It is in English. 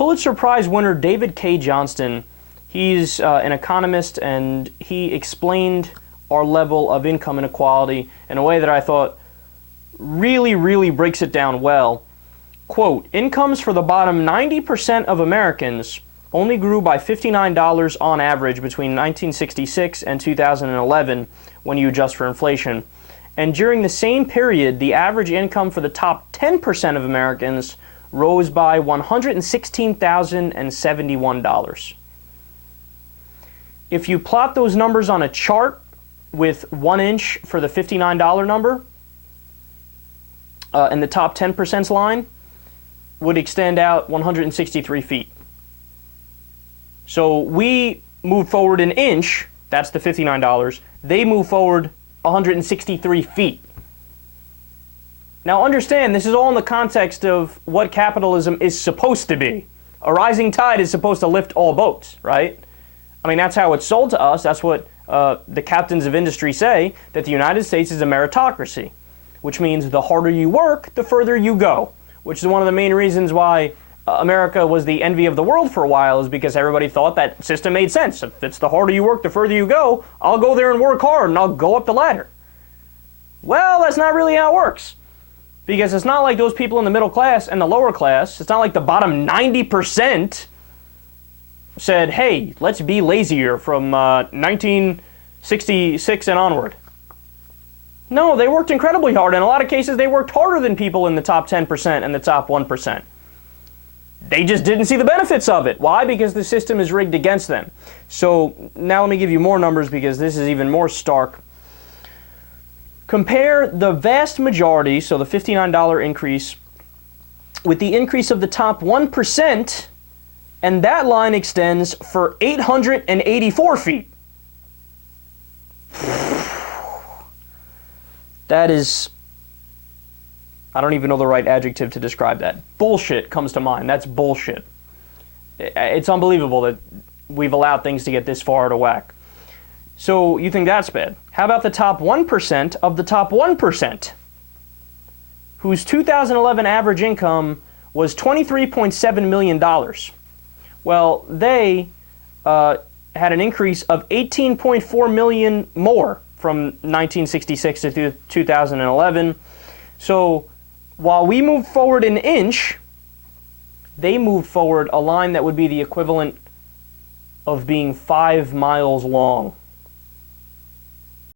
Pulitzer Prize winner David K. Johnston, he's an economist, and he explained our level of income inequality in a way that I thought really breaks it down well. Quote, incomes for the bottom 90% of Americans only grew by $59 on average between 1966 and 2011 when you adjust for inflation. And during the same period, the average income for the top 10% of Americans rose by $116,071. If you plot those numbers on a chart with 1 inch for the $59 number, and the top 10% line would extend out 163 feet. So we move forward an inch, that's the $59, they move forward 163 feet. Now understand, this is all in the context of what capitalism is supposed to be. A rising tide is supposed to lift all boats, right? I mean, that's how it's sold to us. That's what the captains of industry say, that the United States is a meritocracy, which means the harder you work, the further you go, which is one of the main reasons why America was the envy of the world for a while, is because everybody thought that system made sense. If it's the harder you work, the further you go, I'll go there and work hard and I'll go up the ladder. Well, that's not really how it works, because it's not like those people in the middle class and the lower class, it's not like the bottom 90% said, hey, let's be lazier from 1966 and onward. No, they worked incredibly hard. In a lot of cases, they worked harder than people in the top 10% and the top 1%. They just didn't see the benefits of it. Why? Because the system is rigged against them. So now let me give you more numbers, because this is even more stark. Compare the vast majority, so the $59 increase, with the increase of the top 1%, and that line extends for 884 feet. That is, I don't even know the right adjective to describe that. Bullshit comes to mind. That's bullshit. It's unbelievable that we've allowed things to get this far out of whack. So you think that's bad? How about the top 1% of the top 1%, whose 2011 average income was $23.7 million? Well, they had an increase of $18.4 million more from 1966 to 2011. So while we moved forward an inch, they moved forward a line that would be the equivalent of being 5 miles long.